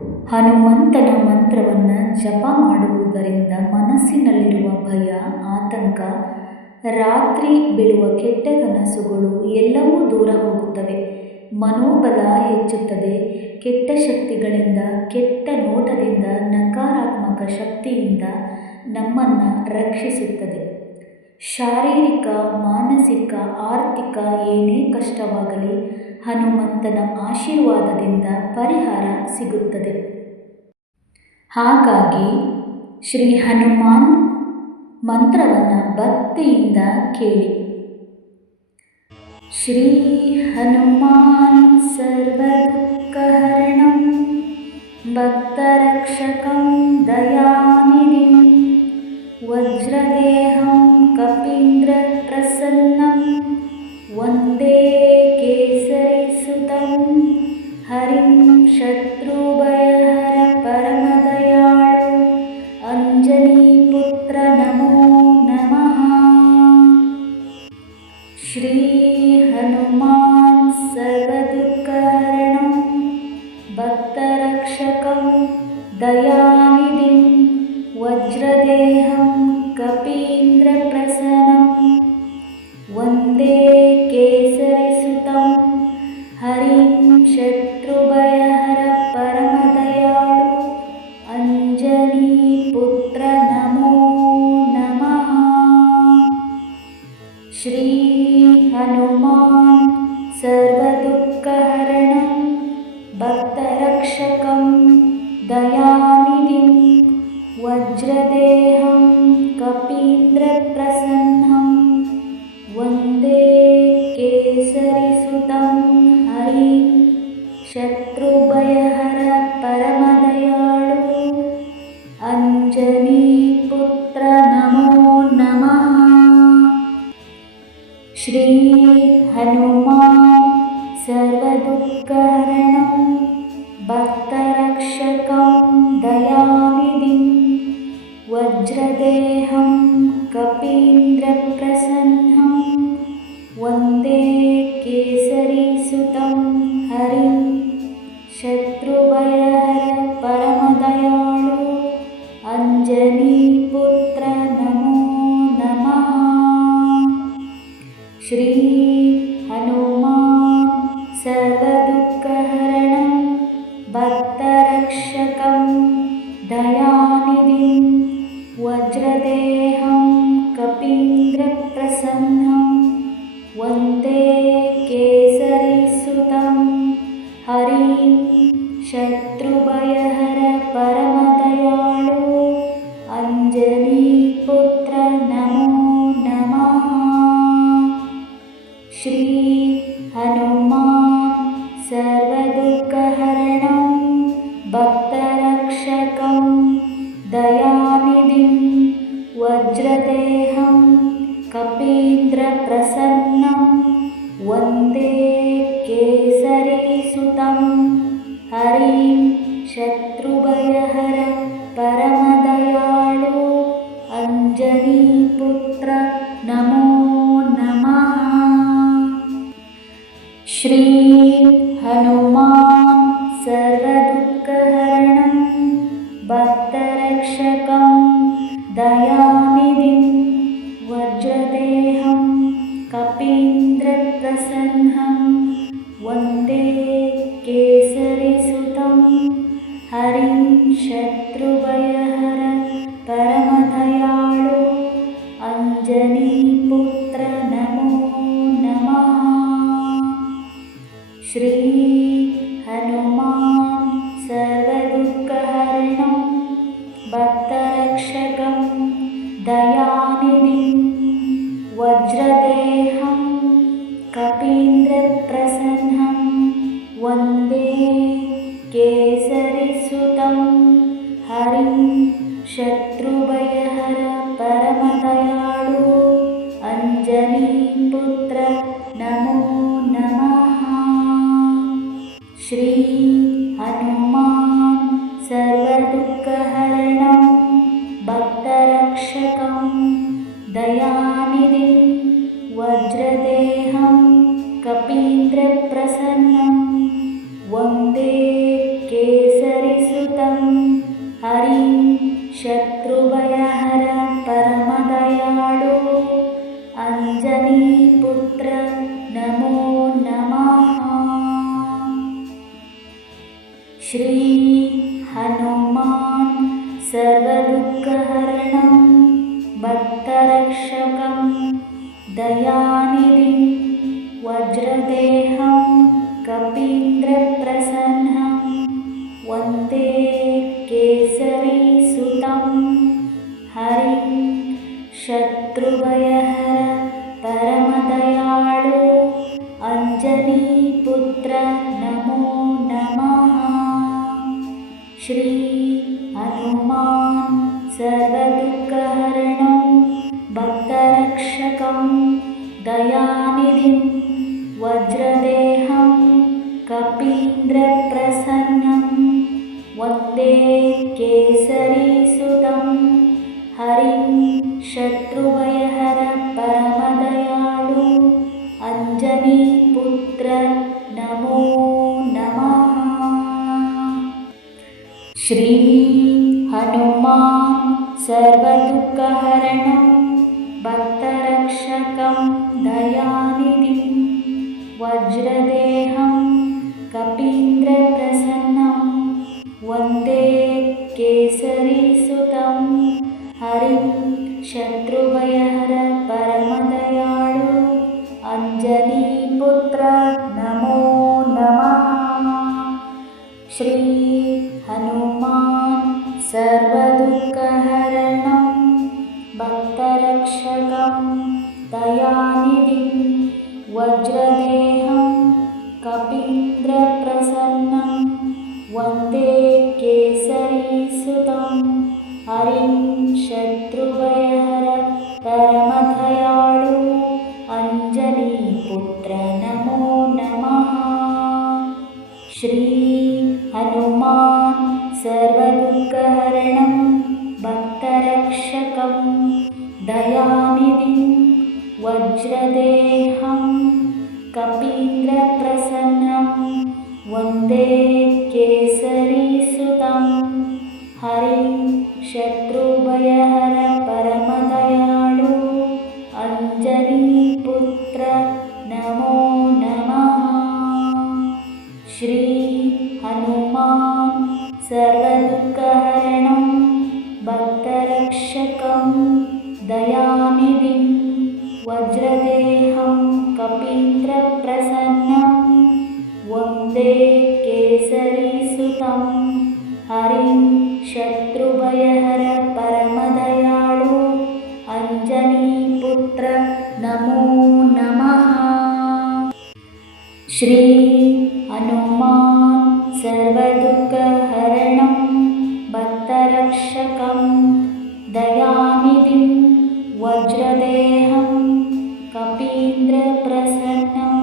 ಹನುಮಂತನ ಮಂತ್ರವನ್ನು ಜಪ ಮಾಡುವುದರಿಂದ ಮನಸ್ಸಿನಲ್ಲಿರುವ ಭಯ, ಆತಂಕ, ರಾತ್ರಿ ಬೀಳುವ ಕೆಟ್ಟ ಕನಸುಗಳು ಎಲ್ಲವೂ ದೂರ ಹೋಗುತ್ತವೆ. ಮನೋಬಲ ಹೆಚ್ಚುತ್ತದೆ. ಕೆಟ್ಟ ಶಕ್ತಿಗಳಿಂದ, ಕೆಟ್ಟ ನೋಟದಿಂದ, ನಕಾರಾತ್ಮಕ ಶಕ್ತಿಯಿಂದ ನಮ್ಮನ್ನು ರಕ್ಷಿಸುತ್ತದೆ. ಶಾರೀರಿಕ, ಮಾನಸಿಕ, ಆರ್ಥಿಕ ಏನೇ ಕಷ್ಟವಾಗಲಿ ಹನುಮಂತನ ಆಶೀರ್ವಾದದಿಂದ ಪರಿಹಾರ ಸಿಗುತ್ತದೆ. ಹಾಗಾಗಿ ಶ್ರೀ ಹನುಮಾನ್ ಮಂತ್ರವನ್ನು ಭಕ್ತಿಯಿಂದ ಕೇಳಿ. ಶ್ರೀ ಹನುಮಾನ್ ಸರ್ವದುಃಖಹರಣಂ ಭಕ್ತರಕ್ಷಕಂ ದಯಾನಿಧಿಂ ವಜ್ರದೇಹಂ ಕಪೀಂದ್ರ ಪ್ರಸನ್ನಂ ವಂದೇ ಕೇಸರಿಸುತಂ ಹರಿಂ ಶತ್ರುಭಯಹರ ಪರಮದಯಾಳು ಅಂಜನೀಪುತ್ರ ನಮೋ ನಮಃ. ಶ್ರೀ ಹನುಮಾನ್ ಸರ್ವದುಃಖಹರಣಂ ಭಕ್ತರಕ್ಷಕಂ ದಯಾನಿಧಿಂ ವಜ್ರದೇಹಂ ಕಪೀಂದ್ರ ಪ್ರಸನ್ನಂ ವಂದೇ ಕೇಸರಿಸುತಂ ಹರಿಂ ಶತ್ರುಭಯಹರ ಪರಮದಯಾಳು ಅಂಜನೀಪುತ್ರ ನಮೋ ನಮಃ. ಶ್ರೀ ಹನುಮಾನ್ ಸರ್ವದುಃಖಹರಣಂ ಭಕ್ತರಕ್ಷಕಂ ದಯಾನಿಧಿಂ ವಜ್ರದೇಹಂ ಕಪೀಂದ್ರ ಪ್ರಸನ್ನಂ ವಂದೇ ಕೇಸರಿಸುತಂ ಹರಿಂ ಶತ್ರುಭಯಹರ ಪರಮದಯಾಳು ಅಂಜನೀಪುತ್ರ ನಮೋ ನಮಃ. ಶ್ರೀ ಹನುಮಾನ್ ಸರ್ವದುಃಖಹರಣಂ ಭಕ್ತರಕ್ಷಕಂ ದಯಾನಿಧಿಂ ವಜ್ರದೇಹಂ ಕಪೀಂದ್ರ ಪ್ರಸನ್ನಂ ವಂದೇ ಕೇಸರಿಸುತಂ ಹರಿಂ ಶತ್ರುಭಯಹರ ಪರಮದಯಾಳು ಅಂಜನೀಪುತ್ರ ನಮೋ ನಮಃ. ಶ್ರೀ ಹನುಮಾನ್ ಸರ್ವದುಃಖಹರಣಂ ಭಕ್ತರಕ್ಷಕಂ ದಯಾನಿಧಿಂ ವಜ್ರದೇಹಂ ಕಪೀಂದ್ರ ಪ್ರಸನ್ನಂ ವಂದೇ ಕೇಸರಿಸುತಂ ಹರಿಂ ಶತ್ರುಭಯಹರ ಪರಮದಯಾಳು ಅಂಜನೀಪುತ್ರ ನಮೋ ನಮಃ. ಶ್ರೀ ಹನುಮಾನ್ ಸರ್ವದುಃಖಹರಣಂ ಭಕ್ತರಕ್ಷಕಂ ದಯಾನಿಧಿಂ ವಜ್ರದೇಹಂ ಕಪೀಂದ್ರ ಪ್ರಸನ್ನಂ ವಂದೇ ಕೇಸರಿಸುತಂ ಹರಿಂ ಶತ್ರುಭಯಹರ ಪರಮದಯಾಳು ಅಂಜನೀಪುತ್ರ ನಮೋ ನಮಃ. ಶ್ರೀ ಹನುಮಾನ್ ಸರ್ವದುಃಖಹರಣಂ ಭಕ್ತರಕ್ಷಕಂ ದಯಾನಿಧಿಂ ವಜ್ರದೇಹಂ ಕಪೀಂದ್ರ ಪ್ರಸನ್ನಂ ವಂದೇ ಕೇಸರಿಸುತಂ ಹರಿಂ श्री हनुमान् सर्वदुःखहरणं भक्तरक्षकं दयानिधिं वज्रदेहं कपीन्द्रप्रसन्नं वन्दे केसरीसुतं हरिं शत्रुभयहर परमदयाळु अंजनीपुत्र नमो नमः। श्री हनुमान् सर्वदुःखहरणं भक्तरक्षकं दयानिधिं वज्रदेहं कपीन्द्रप्रसन्नं वन्दे केसरीसुतं हरिं शत्रुभयहर परमदयाळु अंजनीपुत्र नमो नमः। श्री हनुमान् सर्वदुःखहरणं भक्तरक्षकं दयानिधिं वज्रदेहं कपीन्द्रप्रसन्नं वन्दे केसरीसुतं हरिं शत्रुभयहर परमदयाळु अंजनीपुत्र नमो नमः। श्री हनुमान् सर्वदुःखहरणं भक्तरक्षकं दयानिधिं वज्रदेहं कपीन्द्रप्रसन्नं वन्दे केसरीसुतं हरिं शत्रुभयहर परमदयाळु अंजनीपुत्र नमो नमः। श्री हनुमान् सर्वदुःखहरणं भक्तरक्षकं दयानिधिं वज्रदेहं कपीन्द्रप्रसन्नं वन्दे केसरीसुतं हरिं शत्रुभयहर परमदयाळु अंजनीपुत्र नमो नमः। श्री हनुमान् सर्वदुःखहरणं भक्तरक्षकं दयानिधिं वज्रदेहं कपीन्द्रप्रसन्नं वन्दे केसरीसुतं हरिं शत्रुभयहर परमदयाळु अंजनीपुत्र नमो नमः। श्री हनुमान् सर्वदुःखहरणं भक्तरक्षकं दयानिधिं वज्रदेहं कपीन्द्रप्रसन्नं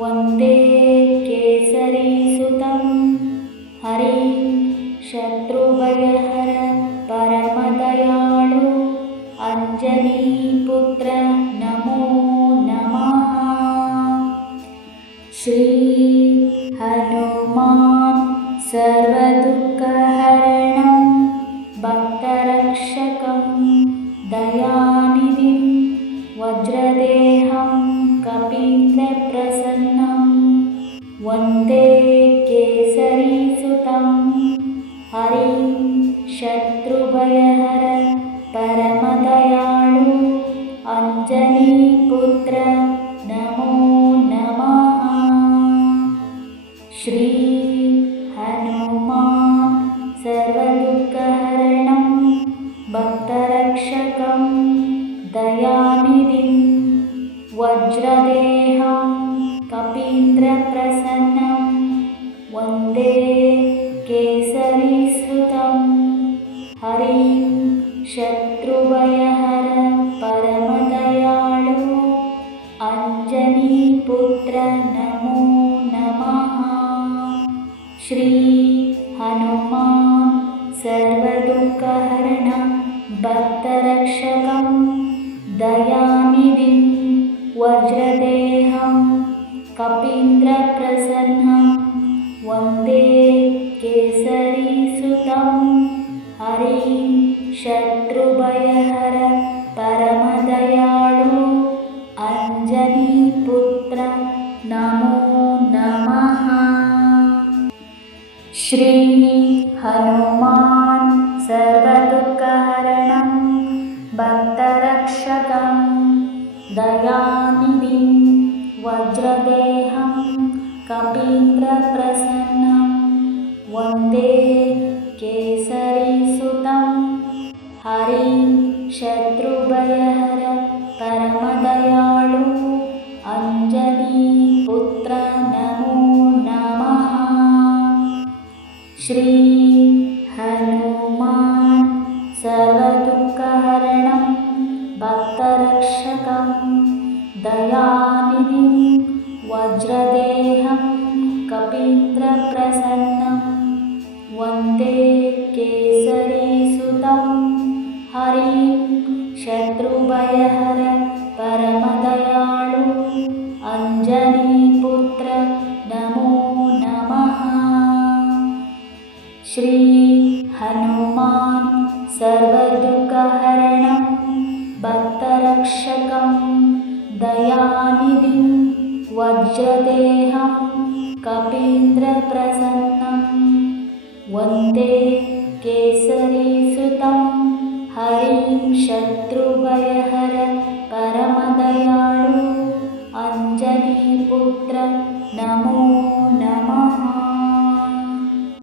वन्दे केसरीसुतं हरिं शत्रुभयहर परमदयाळु अंजनीपुत्र नमो नमः। श्री हनुमान् सर्वदुःखहरणं भक्तरक्षकं दयानिधिं वज्रदेहं कपीन्द्रप्रसन्नं वन्दे केसरीसुतं हरिं शत्रुभयहर परमदयाळु अंजनीपुत्र नमो नमः। श्री हनुमान् सर्वदुःखहरणं भक्तरक्षकं दयानिधिं वज्रदेहं कपीन्द्रप्रसन्नं वन्दे केसरीसुतं हरिं शत्रुभयहर परमदयाळु अंजनीपुत्र नमो नमः। श्री हनुमान् सर्वदुःखहरणं भक्तरक्षकं दयानिधिं वज्रदेहं कपीन्द्रप्रसन्नं वन्दे केसरीसुतं हरिं शत्रुभयहर परमदयाळु अंजनीपुत्र नमो नमः। श्री हनुमान् सर्वदुःखहरणं भक्तरक्षकं दयानिधिं वज्रदेहं कपीन्द्रप्रसन्नं वन्दे केसरीसुतं हरिं शत्रुभयहर परमदयाळु अंजनीपुत्र नमो नमः। श्री हनुमान् सर्वदुःखहरणं भक्तरक्षकं दयानिधिं वज्रदेहं कपीन्द्रप्रसन्नं वन्दे केसरीसुतं हरिं शत्रुभयहर परमदयाळु अंजनीपुत्र नमो नमः। श्री हनुमान् सर्वदुःखहरणं भक्तरक्षकं दयानिधिं वज्रदेहं कपीन्द्रप्रसन्नं वन्दे